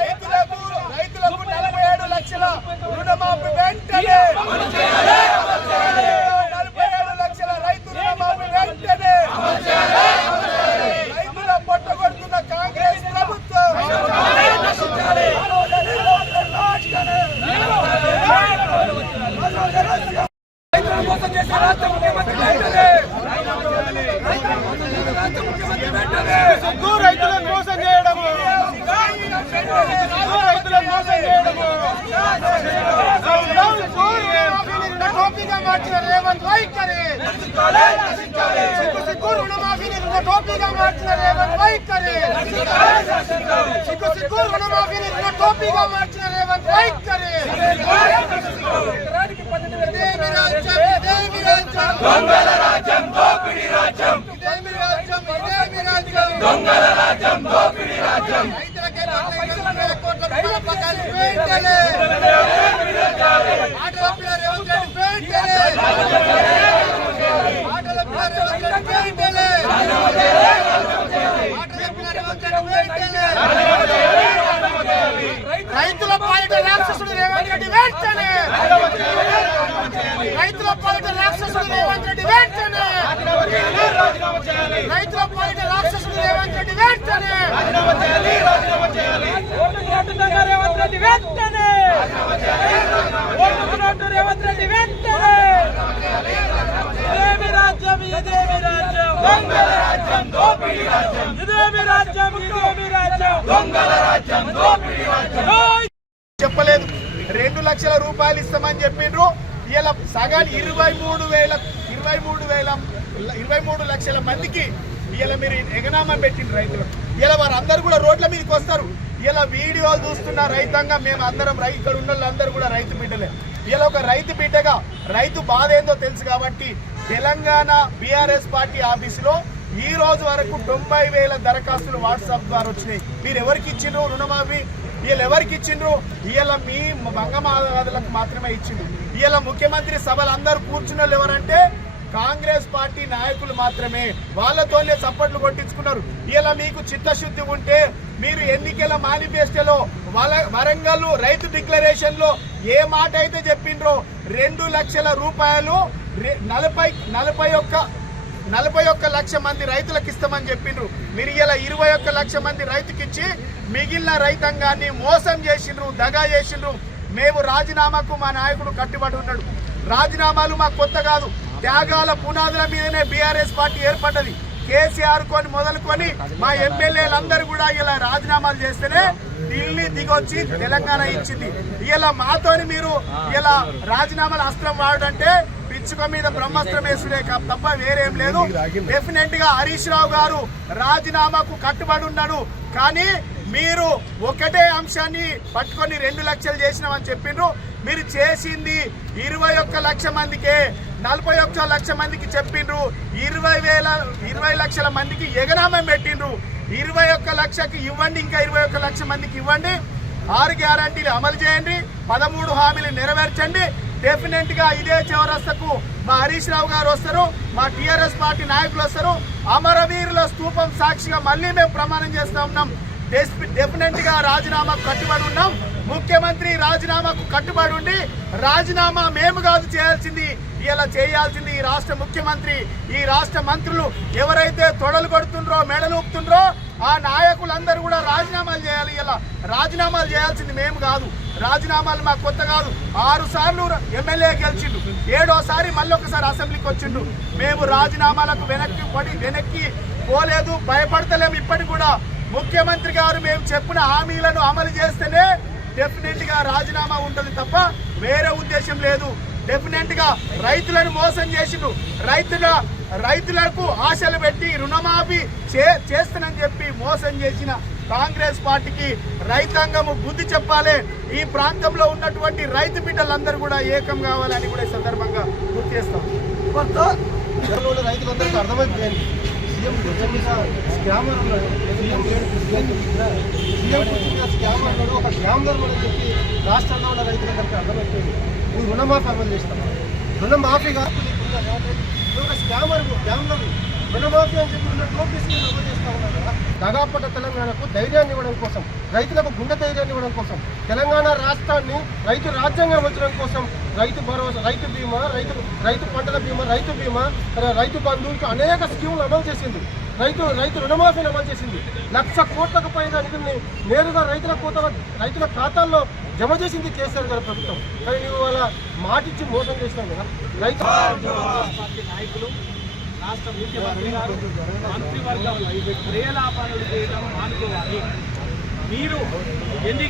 రైతులకు 47 లక్షల రుణమాఫీ వెంటనే 47 లక్షల రైతు రుణమాఫీ వెంటనే రైతుల పొట్టగొడుతున్న కాంగ్రెస్ ప్రభుత్వం రైతులను మోసం చేసే రాష్ట్ర ముఖ్యమంత్రి వెంటనే రైతులను మోసం చేయడము టోపీగా మార్చిన రేవంత్ వైఖరి సిగ్గు రుణమాఫీని టోపీగా మార్చిన రేవంత్ వైఖరి సిగ్గు రుణమాఫీని టోపీగా మార్చిన రేవంత్ వైఖరి దొంగల రాజ్యం దోపిడీ రాజ్యం దొంగల రాజ్యం దోపిడీ రాజ్యం రైతుల పాలిట రాక్షసుడు రేవంత్ రెడ్డి వెంటనే రైతుల పాలిట రాక్షసుడు రేవంత్ రెడ్డి వెంటనే రైతుల పాలిట రాక్షసుడు రేవంత్ రెడ్డి వెంటనే రేవంత్ రెడ్డి వెంటనే రేవంత్ రెడ్డి వెంటనే ఇదేమి రాజ్యం ఇదేమి రాజ్యం దొంగల రాజ్యం దోపిడీ రాజ్యం ఇదేమి రాజ్యం ఇదేమి రాజ్యం దొంగల రాజ్యం దోపిడీ రాజ్యం చెప్పలేదు 2 లక్షల రూపాయలు ఇస్తామని చెప్పిండ్రు ఇలా సగాలు 23 లక్షల మందికి ఇలా మీరు ఎగనామా పెట్టిండ్రు రైతులు ఇలా వారందరూ కూడా రోడ్ల మీదకి వస్తారు ఇలా వీడియోలు చూస్తున్న రైతాంగం మేము అందరం ఇక్కడ ఉన్న వాళ్ళందరూ కూడా రైతు బిడ్డలే ఇలా ఒక రైతు బిడ్డగా రైతు బాధ ఏందో తెలుసు కాబట్టి తెలంగాణ బీఆర్ఎస్ పార్టీ ఆఫీసులో ఈ రోజు వరకు 90,000 దరఖాస్తులు వాట్సాప్ ద్వారా వచ్చినాయి. మీరు ఎవరికి ఇచ్చిండ్రు రుణమాఫీ? వీళ్ళు ఎవరికి ఇచ్చిండ్రు? వీళ్ళ మీ బంగమాలకు మాత్రమే ఇచ్చిండ్రు. వీళ్ళ ముఖ్యమంత్రి సభలు అందరూ కూర్చున్న వాళ్ళు ఎవరంటే కాంగ్రెస్ పార్టీ నాయకులు మాత్రమే. వాళ్ళతోనే చప్పట్లు కొట్టించుకున్నారు. ఇలా మీకు చిత్తశుద్ధి ఉంటే మీరు ఎన్నికల మేనిఫెస్టోలో వరంగల్ రైతు డిక్లరేషన్ లో ఏ మాట అయితే చెప్పిండ్రో 2 లక్షల రూపాయలు 41 లక్ష మంది రైతులకు ఇస్తామని చెప్పిండ్రు. మీరు ఇలా 21 లక్ష మంది రైతుకి ఇచ్చి మిగిలిన రైతాంగాన్ని మోసం చేసిండ్రు, దగా చేసిండ్రు. మేము రాజీనామాకు మా నాయకుడు కట్టుబడి ఉన్నాడు. రాజీనామాలు మాకు కొత్త కాదు. త్యాగాల పునాదుల మీదనే బీఆర్ఎస్ పార్టీ ఏర్పడ్డది. కేసీఆర్ మొదలుకొని మా ఎమ్మెల్యేలందరూ కూడా ఇలా రాజీనామాలు చేస్తేనే ఢిల్లీ దిగొచ్చి తెలంగాణ ఇచ్చింది. ఇలా మాతోని మీరు ఇలా రాజీనామాల అస్త్రం వాడంటే పిచ్చుక మీద బ్రహ్మాస్త్రం వేసుడే తప్ప వేరేం లేదు. డెఫినెట్ గా హరీష్ రావు గారు రాజీనామాకు కట్టుబడి ఉన్నాడు. కానీ మీరు ఒకటే అంశాన్ని పట్టుకొని 2 లక్షలు చేసినామని చెప్పిండ్రు. మీరు చేసింది 21 లక్ష మందికే, 41 లక్ష మందికి చెప్పిండ్రు. 20 లక్షల మందికి ఎగనామం పెట్టిండ్రు. 21 లక్షకి ఇవ్వండి, ఇంకా 21 లక్ష మందికి ఇవ్వండి. 6 గ్యారంటీలు అమలు చేయండి, 13 హామీలు నెరవేర్చండి. డెఫినెట్ గా ఇదే చౌరస్తకు మా హరీష్ రావు గారు వస్తారు, మా టీఆర్ఎస్ పార్టీ నాయకులు వస్తారు. అమరవీరుల స్తూపం సాక్షిగా మళ్ళీ మేము ప్రమాణం చేస్తా ఉన్నాం. డెఫినెట్ గా రాజీనామాకు కట్టుబడి ఉన్నాం. ముఖ్యమంత్రి రాజీనామాకు కట్టుబడి ఉండి, రాజీనామా మేము కాదు చేయాల్సింది, ఇలా చేయాల్సింది ఈ రాష్ట్ర ముఖ్యమంత్రి, ఈ రాష్ట్ర మంత్రులు ఎవరైతే తొడలు కొడుతుండ్రో, మెడలు ఊపుతుండ్రో ఆ నాయకులందరూ కూడా రాజీనామాలు చేయాలి. ఇలా రాజీనామాలు చేయాల్సింది మేము కాదు. రాజీనామాలు మాకు కొత్త కాదు. 6 సార్లు ఎమ్మెల్యే గెలిచిండు, 7వసారి మళ్ళీ ఒకసారి అసెంబ్లీకి వచ్చిండు. మేము రాజీనామాలకు వెనక్కి పోలేదు, భయపడతలేము. ఇప్పటికి కూడా ముఖ్యమంత్రి గారు మేము చెప్పిన హామీలను అమలు చేస్తేనే డెఫినెట్ గా రాజీనామా ఉంటుంది తప్ప వేరే ఉద్దేశం లేదు. డెఫినెట్ గా రైతులను మోసం చేసిండు, రైతులకు ఆశలు పెట్టి రుణమాఫీ చేస్తానని చెప్పి మోసం చేసిన కాంగ్రెస్ పార్టీకి రైతాంగము బుద్ధి చెప్పాలి. ఈ ప్రాంతంలో ఉన్నటువంటి రైతు బిడ్డలందరూ కూడా ఏకం కావాలని కూడా ఈ సందర్భంగా గుర్తు చేస్తాం. రైతులందరికీ అర్థమైపోయింది సీఎం స్కామర్ ఉన్నాడు, స్కామర్ ఒక గ్యామ్లర్ అని చెప్పి రాష్ట్రంలో ఉన్న రైతులందరికీ అర్థమైపోయింది. నువ్వు రుణమాఫీ అమలు చేస్తావా? రుణమాఫీ కాదు, ఒక స్కామర్ గ్యామ్లర్ రుణమాఫీ అని చెప్పి నోటీస్ అమలు చేస్తా ఉన్నాడు కదా. దగాపడ్డ తెలంగాణకు ధైర్యాన్ని ఇవ్వడం కోసం, రైతులకు గుండె ధైర్యాన్ని ఇవ్వడం కోసం, తెలంగాణ రాష్ట్రాన్ని రైతు రాజ్యాంగం ఉంచడం కోసం రైతు భరోసా, రైతు బీమా, రైతు పంటల బీమా, రైతు బీమా, రైతు బంధువులకు అనేక స్కీములు అమలు చేసింది. రైతు రుణమాఫీని అమలు చేసింది. 1,00,000 కోట్లకు పైన నిధుల్ని నేరుగా రైతుల ఖాతాల్లో జమ చేసింది కేసీఆర్ గారి ప్రభుత్వం. కానీ నువ్వు అలా మాటిచ్చి మోసం చేసినావు కదా. రైతు నాయకులు, రాష్ట్ర ముఖ్యమంత్రి గారు, మంత్రివర్గం ప్రేలాపనలు చేయడం మానుకోవాలి. మీరు ఎన్ని